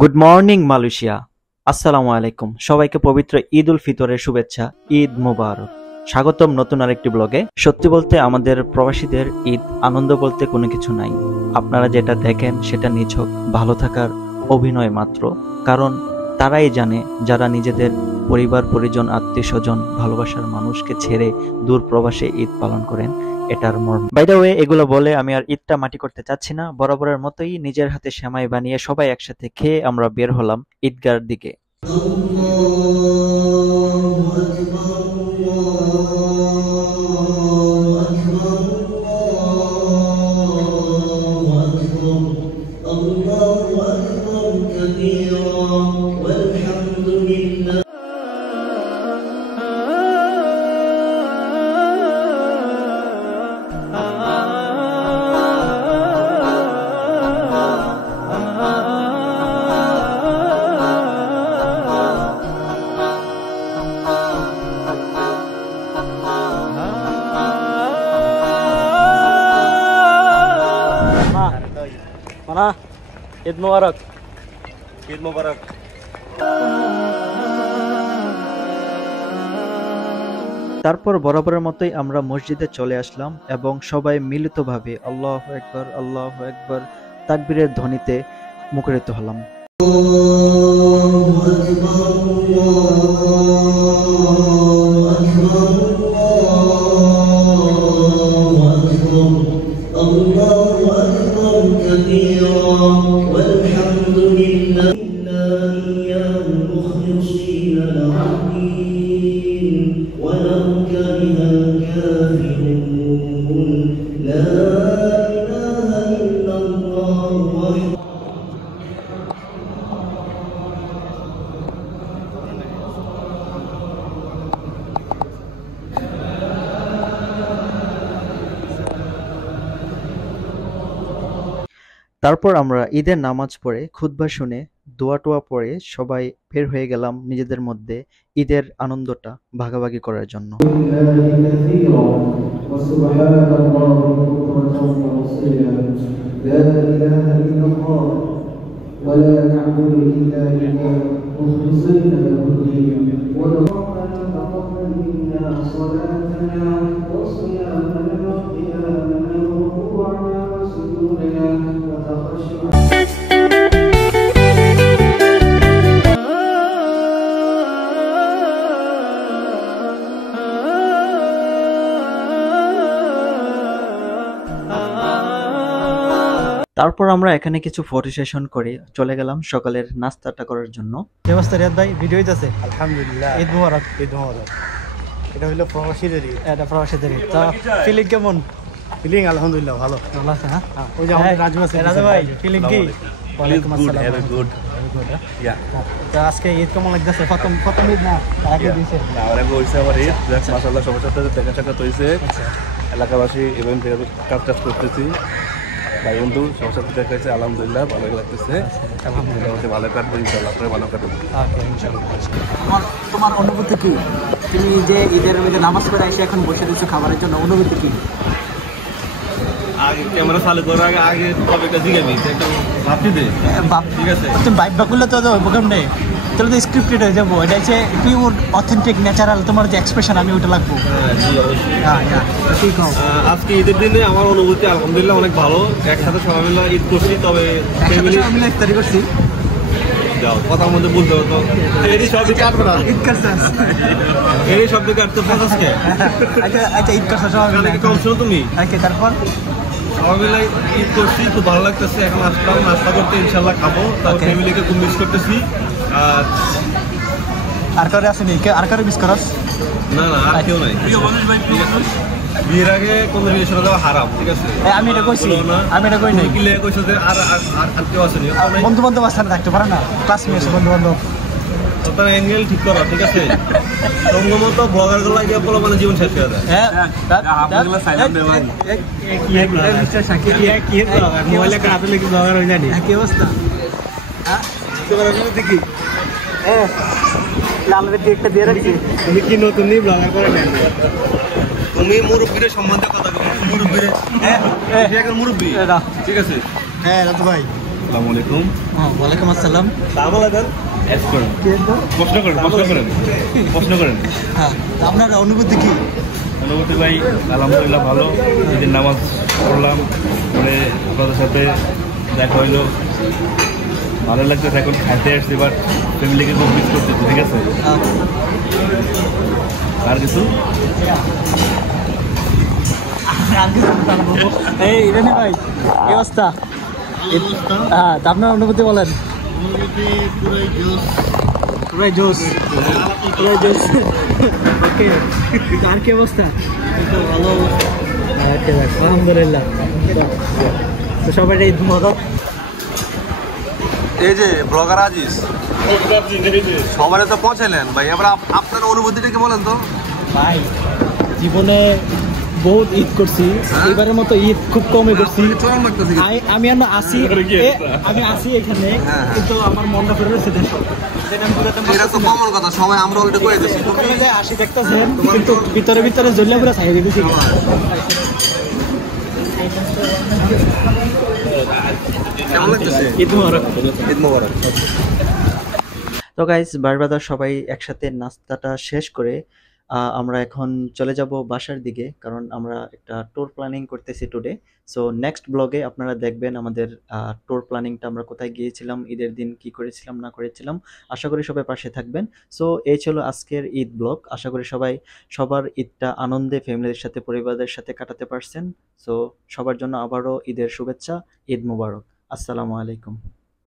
Good morning Malaysia. আসসালামু আলাইকুম। সবাইকে পবিত্র ঈদ উল ফিতরের শুভেচ্ছা। ঈদ মোবারক। স্বাগতম নতুন আরেকটি ব্লগে। সত্যি বলতে আমাদের প্রবাসীদের ঈদ আনন্দ বলতে কোনো কিছু নাই। আপনারা যেটা দেখেন সেটা নিছক ভালো থাকার অভিনয় মাত্র। কারণ তারাই জানে যারা নিজেদের পরিবার পরিজন আত্মীয় স্বজন ভালোবাসার মানুষকে ছেড়ে দূর প্রবাসে ঈদ পালন করেন এটার মর্ম। বাই দ্য ওয়ে, এগুলো বলে আমি আর ঈদটা মাটি করতে চাচ্ছি না। বরাবরের মতোই নিজের হাতে সেমাই বানিয়ে সবাই একসাথে খেয়ে আমরা বের হলাম ঈদগার দিকে। ঈদ মোবারক। ঈদ মোবারক। তারপর বরাবরের মতোই আমরা মসজিদে চলে আসলাম এবং সবাই মিলিতভাবে আল্লাহু আকবার আল্লাহু আকবার তাকবীরের ধ্বনিতে মুখরিত হলাম। তারপর আমরা ঈদের নামাজ পড়ে খুতবা শুনে দোয়া টোয়া পড়ে সবাই বের হয়ে গেলাম নিজেদের মধ্যে ঈদের আনন্দটা ভাগাভাগি করার জন্য। তারপর আমরা এখানে কিছু ফটো সেশন করে চলে গেলাম সকালের নাস্তাটা করার জন্য। ব্যবস্থা রিয়াদ ভাই ভিডিও হইতাছে। আলহামদুলিল্লাহ, ঈদ মোবারক। ঈদ মোবারক। এটা হলো প্রবাসীদের ঈদ। এটা প্রবাসীদের ঈদ। তা ফিলিং কেমন? ফিলিং আলহামদুলিল্লাহ ভালো। ভালো আছে। হ্যাঁ ওই যে আমাদের রাজু আছে। রাজু ভাই ফিলিং কি? ওয়ালাইকুম আসসালাম। Very good. ইয়া। তা আজকে ঈদ কেমন লাগতেছে? প্রথম ঈদ না আগে দিছে না আরে হইছে আমার ঈদ। মাশাআল্লাহ সবার সাথে দেখা সাক্ষাৎ হইছে। এলাকাবাসী এবং কাজ করতেছি ভাই বন্ধু সবার সাথে দেখা হয়েছে। আলহামদুলিল্লাহ ভালো লাগতেছে। আলহামদুলিল্লাহ ভালো কাটবে ইনশাআল্লাহ। আপনারা ভালো কাটবে। ওকে ইনশাআল্লাহ। তোমার অনুভূতি কি? তুমি যে ঈদের মধ্যে নামাজ পড়ে এসে এখন বসে রয়েছো খাবারের জন্য, অনুভূতি কি? আগে ক্যামেরা চালু করার আগে টপিকটা জিজ্ঞাসি একটা ভাবতে দে। ঠিক আছে তুমি বাইক বাকুলে তো প্রোগ্রাম নেই, তাহলে তো স্ক্রিপ্টেড হয়ে যাবো। এটা হচ্ছে পিওর অথেন্টিক ন্যাচারাল তোমার যে এক্সপ্রেশন আমি ওটা লাগবো। আজকে ঈদের দিনে আমার অনুভূতি আলহামদুলিল্লাহ অনেক ভালো। একসাথে সবাই মিলে ঈদ করছি, তবে ইফতারি করছি। যাও কথার মধ্যে বলতে হতো এরই সব ঈদ কাটছে। এরই শব্দ কাটতে পারছে। আচ্ছা ঈদ কাটছে সবাই মিলে কম শোনো তুমি। তারপর সবাই মিলে ঈদ করছি, খুব ভালো লাগতেছে। এখন আসলাম নাস্তা করতে, ইনশাল্লাহ খাবো। তারপর ফ্যামিলিকে খুব মিস করতেছি। আর কারে আসেনি? আর কারে মিস করস? না না আর কেউ নাই। বিয়ের আগে কোনো রিলেশন দেওয়া হারাম। ঠিক আছে আমি এটা কইছি। আমি এটা কই নাই। কিলে কইছো যে আর কেউ আসেনি? বন্ধু বান্ধব আসতে থাকতে পারে না, ক্লাসমেট বন্ধু বান্ধব। আপনার অ্যাঙ্গেল ঠিক করো। ঠিক আছে রঙ্গমত ব্লগার গুলো গিয়ে বলো মানে জীবন শেষ হয়ে যায়। মোবাইলে কাটলে কি ব্লগার হয়ে জানি কি অবস্থা? দেখি লাল বেটি একটা দিয়ে রাখছি। তুমি কি নতুন ব্লগার করে নেন? তুমি মুরব্বীর সম্বন্ধে কথা বলো। মুরব্বীর মুরব্বী ঠিক আছে। হ্যাঁ রাজু ভাই আসসালামু আলাইকুম। ওয়ালাইকুম আসসালাম। প্রশ্ন করেন। হ্যাঁ, আপনার অনুভূতি কি? অনুভূতি ভাই আলহামদুলিল্লাহ ভালো। ঈদের নামাজ পড়লাম, পরে আপনাদের সাথে দেখা হইলো, ভালো লাগতেছে। এখন খাইতে আসছি, বাট ফ্যামিলিকে খুব মিস করতেছি। ঠিক আছে, আর কিছু এই ইরানি ভাই, কি অবস্থা? হ্যাঁ, তা আপনার অনুভূতি বলেন। পুরাই জোস। ওকে, আর কি অবস্থা? ভালো অবস্থা। আলহামদুলিল্লাহ। তো সবাই ঈদ মোবারক। এই যে ব্লগার আজিজ সবাই তো পৌঁছালেন ভাই, এবার আপনার অনুভূতিটা কি বলেন তো? ভাই, জীবনে বহুত ঈদ করছি, এবারের মতো ঈদ খুব কমে করছি। চরম লাগতেছে। আমি আসি এখানে, কিন্তু আমার মনটা ফেরত রয়েছে দেশে। এটা তো কমন কথা, সবাই আমরা অলরেডি করে দিচ্ছি। আসি দেখতেছেন, কিন্তু ভিতরে জল্লা পুরো ছাই দিয়েছি। কেমন লাগতেছে? ঈদ মোবারক। ঈদ মোবারক। তো গাইস, বারবাদার সবাই একসাথে নাস্তাটা শেষ করে আমরা এখন চলে যাব বাসার দিকে, কারণ আমরা একটা ট্যুর প্ল্যানিং করতেছি টুডে। সো নেক্সট ব্লগে আপনারা দেখবেন আমাদের ট্যুর প্ল্যানিংটা, আমরা কোথায় গিয়েছিলাম, ঈদের দিন কি করেছিলাম না করেছিলাম। আশা করি সবাই পাশে থাকবেন। সো এই ছিল আজকের ঈদ ব্লগ। আশা করি সবাই সবার ঈদটা আনন্দে ফ্যামিলির সাথে, পরিবারের সাথে কাটাতে পারছেন। সো সবার জন্য আবারও ঈদের শুভেচ্ছা, ঈদ মোবারক। আসসালামু আলাইকুম।